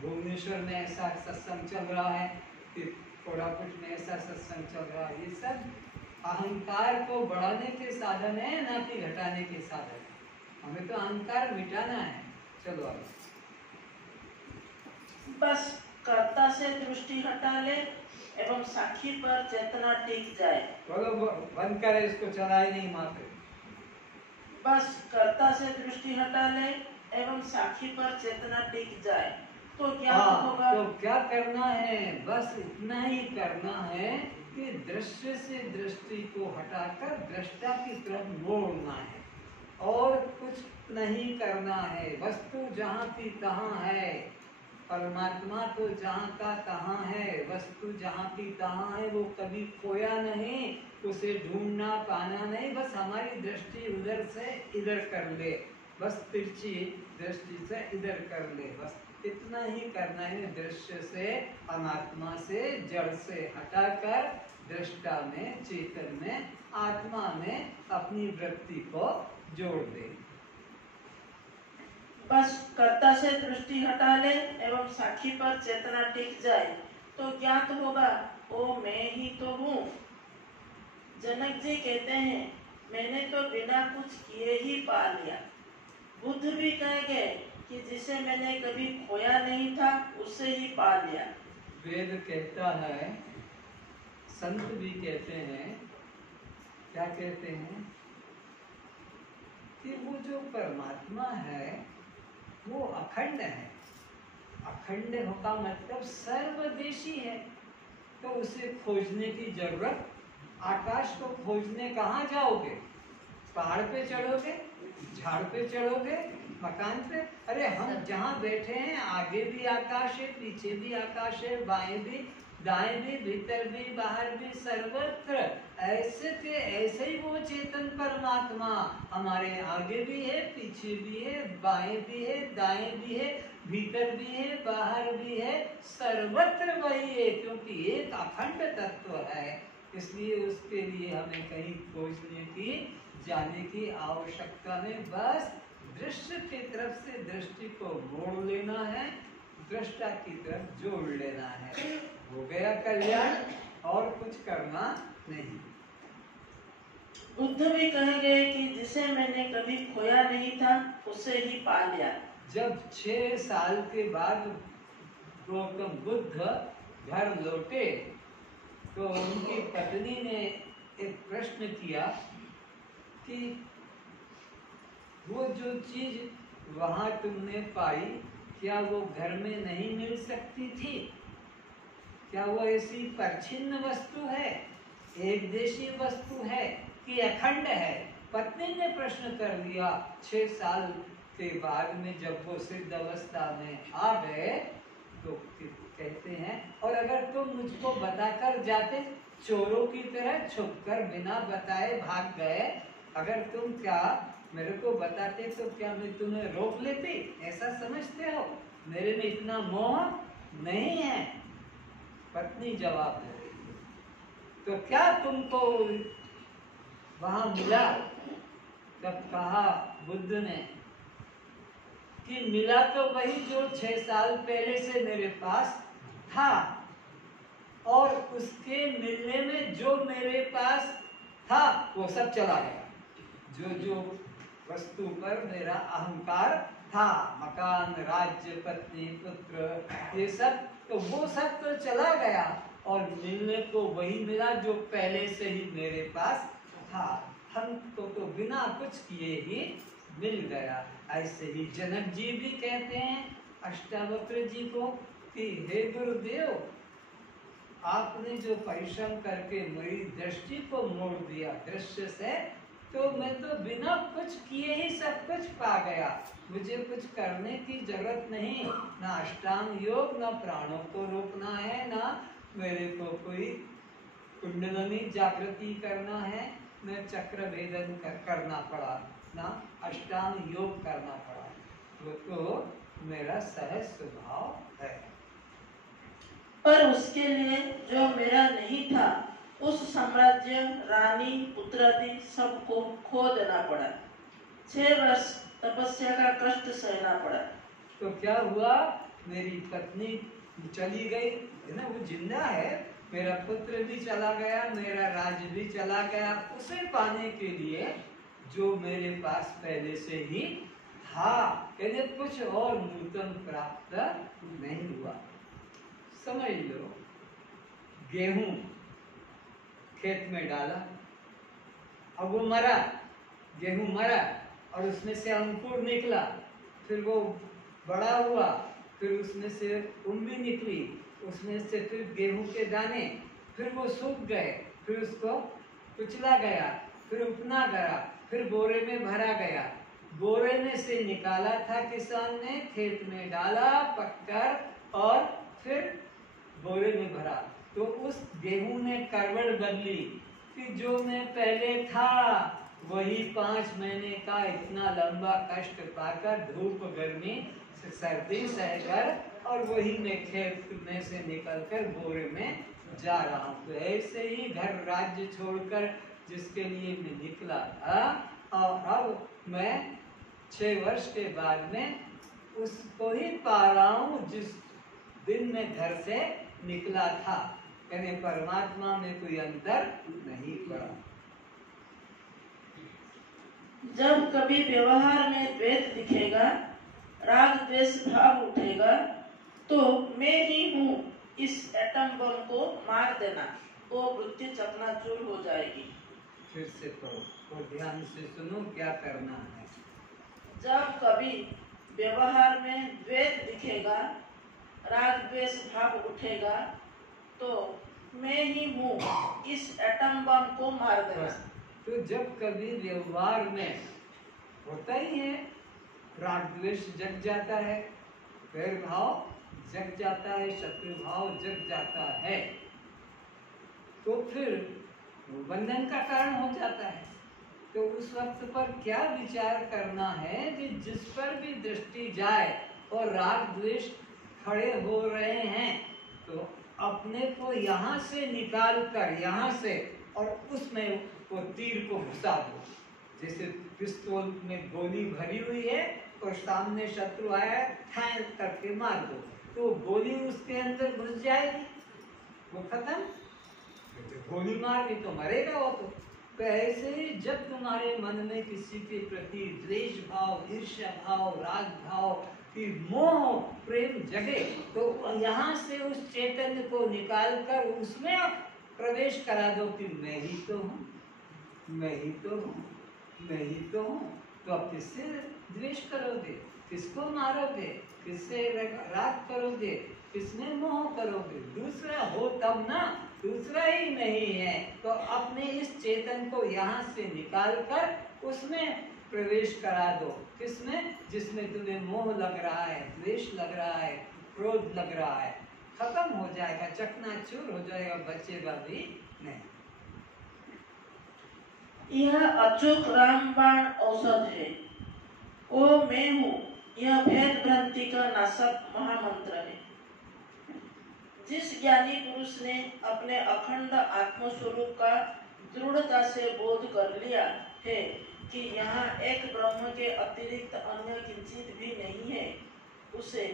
भुवनेश्वर में ऐसा सत्संग चल रहा है, फिर कोरापुट में ऐसा सत्संग चल रहा है। ये सब अहंकार को बढ़ाने के साधन है, ना कि घटाने के साधन। हमें तो अहंकार मिटाना है। चलो आगे। बस कर्ता से दृष्टि हटा ले एवं साक्षी पर चेतना टिक जाए। बोलो बंद करे इसको, चलाए नहीं मात्र। बस कर्ता से दृष्टि हटा ले एवं साक्षी पर चेतना टिक जाए तो क्या होगा? तो क्या करना है? बस इतना ही करना है कि दृश्य से दृष्टि को हटाकर दृष्टा की तरफ मोड़ना है, और कुछ नहीं करना है। वस्तु जहाँ की तहाँ है, परमात्मा तो जहाँ का तहाँ है, वस्तु जहाँ की तहाँ है, वो कभी खोया नहीं, उसे ढूंढना पाना नहीं। बस हमारी दृष्टि उधर से इधर कर ले, बस तिरछी दृष्टि से इधर कर ले, बस इतना ही करना है। दृश्य से, अनात्मा से, जड़ से हटाकर दृष्टा में, चेतन में, आत्मा में अपनी वृत्ति को जोड़ दे। बस कर्ता से दृष्टि हटा ले एवं साक्षी पर चेतना टिक जाए तो ज्ञात होगा ओ मैं ही तो हूँ। जनक जी कहते हैं मैंने तो बिना कुछ किए ही पा लिया। बुद्ध भी कह गए कि जिसे मैंने कभी खोया नहीं था उसे ही पा लिया। वेद कहता है, संत भी कहते हैं, क्या कहते हैं कि वो जो परमात्मा है वो अखंड है। अखंड का मतलब सर्वदेशी है, तो उसे खोजने की जरूरत। आकाश को खोजने कहाँ जाओगे? पहाड़ पे चढ़ोगे, झाड़ पे चढ़ोगे, मकान पे? अरे हम जहाँ बैठे हैं आगे भी आकाश है, पीछे भी आकाश है, बाएं भी, दाएं भी, भीतर भी, बाहर भी, सर्वत्र ऐसे के ऐसे ही वो चेतन परमात्मा हमारे आगे भी है, पीछे भी है, बाएं भी है, दाएं भी है, भीतर भी है, बाहर भी है, सर्वत्र वही है, क्योंकि एक अखंड तत्व है। इसलिए उसके लिए हमें कहीं खोजने की, जाने की आवश्यकता नहीं। बस दृश्य की तरफ से दृष्टि को मोड़ लेना है, दृष्टा की तरफ जोड़ लेना है, हो गया कल्याण, और कुछ करना नहीं। बुद्ध भी कह गए कि जिसे मैंने कभी खोया नहीं था उसे ही पा लिया। जब 6 साल के बाद गौतम बुद्ध घर लौटे तो उनकी पत्नी ने एक प्रश्न किया कि वो जो चीज वहां तुमने पाई, क्या वो घर में नहीं मिल सकती थी? क्या वो ऐसी परछिन्न वस्तु है, एक देशी वस्तु है कि अखंड है? पत्नी ने प्रश्न कर दिया। 6 साल के बाद में जब वो सिद्ध अवस्था में आ गए तो कहते हैं, और अगर तुम मुझको बताकर जाते, चोरों की तरह छुपकर बिना बताए भाग गए, अगर तुम क्या मेरे को बताते तो क्या मैं तुम्हें रोक लेती? ऐसा समझते हो? मेरे में इतना मोह नहीं है। पत्नी जवाब दे रही है, तो क्या तुमको वहां मिला? तब कहा बुद्ध ने कि मिला तो वही जो 6 साल पहले से मेरे पास था, और उसके मिलने में जो मेरे पास था वो सब चला गया। जो जो वस्तु पर मेरा अहंकार था, मकान, राज्य, पत्नी, पुत्र, ये सब, तो वो सब तो चला गया, और मिलने को वही मिला जो पहले से ही मेरे पास था। हमको तो बिना कुछ किए ही मिल गया। ऐसे ही जनक जी भी कहते हैं अष्टावक्र जी को कि हे गुरुदेव, आपने जो परिश्रम करके मेरी दृष्टि को मोड़ दिया दृश्य से, तो मैं तो बिना कुछ किए ही सब कुछ पा गया। मुझे कुछ करने की जरूरत नहीं, ना अष्टांग योग, ना प्राणों को रोकना है, ना मेरे को कोई कुंडलनी जागृति करना है, न चक्र भेदन करना पड़ा, ना अष्टांग योग करना पड़ा। वो तो मेरा सहज स्वभाव है। पर उसके लिए जो मेरा नहीं था, उस साम्राज्य, रानी, पुत्रादि सबको खो देना पड़ा। 6 वर्ष तपस्या का कष्ट सहना पड़ा। तो क्या हुआ? मेरी पत्नी चली गई है ना, वो जिंदा है, मेरा पुत्र भी चला गया, मेरा राज्य भी चला गया, उसे पाने के लिए जो मेरे पास पहले से ही था, यानी कुछ और नूतन प्राप्त नहीं हुआ। समझ लो, गेहूं खेत में डाला, अब वो मरा, गेहूं मरा, और उसमें से अंकुर निकला, फिर वो बड़ा हुआ, फिर उसमें से उम्मी निकली, उसमें से फिर गेहूं के दाने, फिर वो सूख गए, फिर उसको कुचला गया, फिर उपना गया, फिर बोरे में भरा गया। बोरे में से निकाला था किसान ने, खेत में डाला, पककर, और फिर बोरे में भरा। तो उस गेहूं ने करवट बदली कि जो मैं पहले था वही 5 महीने का इतना लंबा कष्ट पाकर, धूप गर्मी सर्दी सहकर, और वही मैं खेत में से निकलकर बोरे में जा रहा हूँ। तो ऐसे ही घर राज्य छोड़कर जिसके लिए मैं निकला था, और अब मैं 6 वर्ष के बाद में उसको ही पा रहा हूँ जिस दिन में घर से निकला था। यानी परमात्मा में कोई अंतर नहीं पड़ा। जब कभी व्यवहार में द्वैत दिखेगा, राग द्वेष भाव उठेगा, तो मैं ही हूँ इस एटम बम को मार देना, वो वृत्ति चकनाचूर हो जाएगी। फिर से पढ़ो और ध्यान से सुनो क्या करना है। जब कभी व्यवहार में द्वैत दिखेगा, राग द्वेष भाव उठेगा, तो मैं ही हूँ इस एटम बम को मार देना। तो जब कभी व्यवहार में होता ही है, राग द्वेष जग जाता है, वैर भाव जग जाता है, शत्रु भाव जग जाता है, तो फिर बंधन का कारण हो जाता है। तो उस वक्त पर क्या विचार करना है कि जिस पर भी दृष्टि जाए और राग द्वेष खड़े हो रहे हैं, तो अपने को यहाँ से निकाल कर, यहाँ से, और उसमें वो तीर को घुसा दो। जैसे पिस्तौल में गोली भरी हुई है और सामने शत्रु आया, ठान करके मार दो, तो गोली उसके अंदर घुस जाएगी, वो खत्म। गोली मार दी तो मरेगा वो। तो ऐसे ही जब तुम्हारे मन में किसी के प्रति द्वेष भाव, ईर्ष्या भाव, राग भाव की मोह प्रेम जगे, तो यहाँ से उस चैतन्य को निकाल कर उसमें प्रवेश करा दो कि मैं ही तो हूँ, मैं ही तो हूँ, मैं ही तो हूँ। तो अब किससे द्वेष करोगे, किसको मारोगे, किससे राग करोगे, किसमें मोह करोगे? दूसरा हो तब ना, दूसरा ही नहीं है तो अपने इस चेतन को यहाँ से निकाल कर उसमें प्रवेश करा दो। किसमें? जिसमें तुम्हें मोह लग रहा है, द्वेष लग रहा है, क्रोध लग रहा है, खत्म हो जाएगा, चकनाचूर हो जाएगा, बचेगा भी नहीं। यह अचूक रामबाण औषध है। ओ मैं हूँ, यह भेद भ्रांति का नाशक महामंत्र है। जिस ज्ञानी पुरुष ने अपने अखंड आत्म स्वरूप का दृढ़ता से बोध कर लिया है कि यहाँ एक ब्रह्म के अतिरिक्त अन्य किंचित भी नहीं है, उसे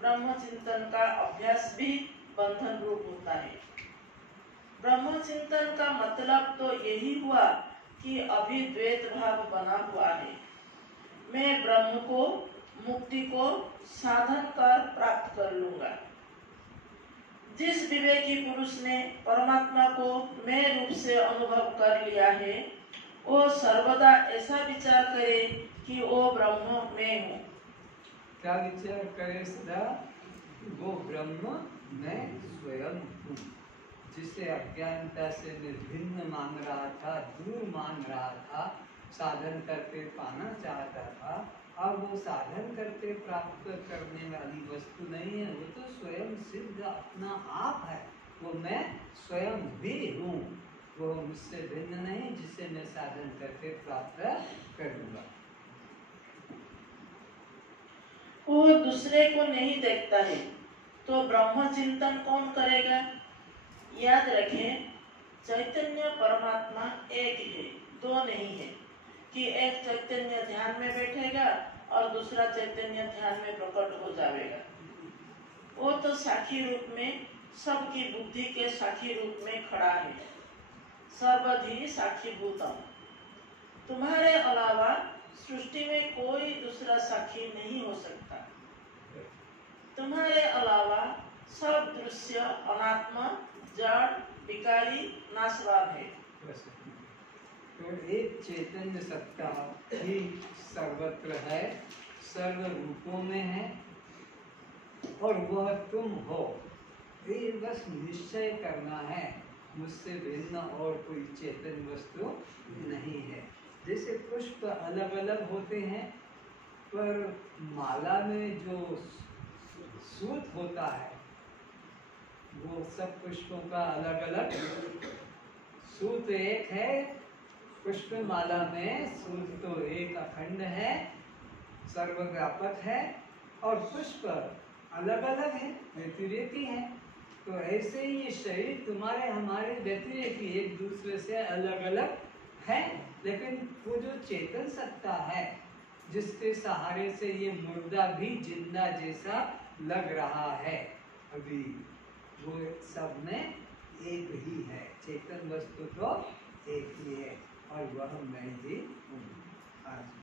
ब्रह्म चिंतन का अभ्यास भी बंधन रूप होता है। ब्रह्म चिंतन का मतलब तो यही हुआ कि अभी द्वैत भाव बना हुआ है। मैं ब्रह्म को, मुक्ति को साधन कर प्राप्त कर लूंगा। जिस विवेकी पुरुष ने परमात्मा को मैं रूप से अनुभव कर लिया है, वो सर्वदा ऐसा विचार करे कि वो ब्रह्म मैं हूँ। क्या विचार करे सदा? वो ब्रह्म मैं स्वयं हूँ। जिसे अज्ञानता से मैं भिन्न मान रहा था, दूर मान रहा था, साधन करके पाना चाहता था, अब वो साधन करके प्राप्त करने वाली वस्तु नहीं है, वो तो स्वयं सिद्ध अपना आप है। वो मैं स्वयं भी हूँ, वो मुझसे भिन्न नहीं, जिसे मैं साधन करके प्राप्त करूँगा। वो दूसरे को नहीं देखता है तो ब्रह्म चिंतन कौन करेगा? याद रखें, चैतन्य परमात्मा एक है, दो नहीं है कि एक चैतन्य ध्यान में बैठेगा और दूसरा चैतन्य ध्यान में प्रकट हो जाएगा। वो तो साक्षी रूप में, सबकी बुद्धि के साक्षी रूप में खड़ा है। सर्वधि साक्षीभूतम। तुम्हारे अलावा सृष्टि में कोई दूसरा साक्षी नहीं हो सकता। तुम्हारे अलावा सब दृश्य अनात्मा, जड़, विकारी, नाशवान है। तो एक चैतन्य सत्ता ही सर्वत्र है, सर्व रूपों में है, और वह तुम हो। ये बस निश्चय करना है, मुझसे भिन्न और कोई चेतन वस्तु नहीं है। जैसे पुष्प अलग अलग होते हैं, पर माला में जो सूत होता है वो सब पुष्पों का अलग अलग सूत एक है। पुष्प माला में सूत तो एक अखंड है, सर्वव्यापक है, और पुष्प अलग अलग है, व्यतिरेकी है। तो ऐसे ही ये शरीर तुम्हारे हमारे व्यतिरेकी, एक दूसरे से अलग अलग है, लेकिन वो जो चेतन सत्ता है जिसके सहारे से ये मुर्दा भी जिंदा जैसा लग रहा है अभी, वो सब में एक ही है। चेतन वस्तु तो एक ही है, और वह मैं ही हूँ। आज